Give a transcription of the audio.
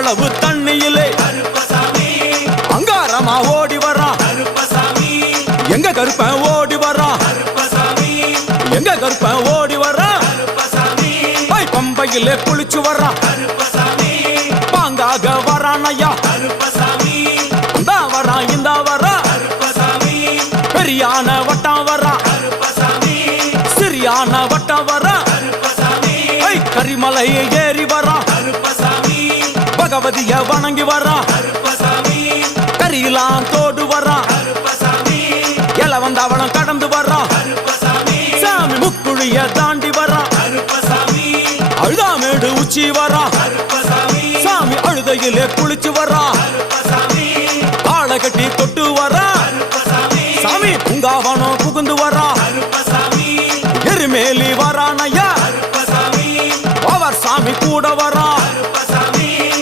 அளவு தண்ணியிலே அங்காரமா ஓடி வர்றான் எங்க கருப்பன் ஓடி வர்றான் எங்க கருப்பன் ஓடி வர்றான் பம்பையிலே குளிச்சு வர்றான் பாங்காக வரான் ஐயா இந்த வரான் இந்த வரான் பெரியான வட்டம் வர்றான் சிறியான வட்டம் வர்றான் கரிமலையை ஏறி வர்றான் பகவதிய வணங்கி வர்றான் கரியெல்லாம் தோடு வர்றான் எல வந்தவளம் கடந்து வர்றான் சாமி முக்குழிய தாண்டி வர்றான் அழுதாமேடு உச்சி வர்றான் சாமி அழுதையிலே குளிச்சு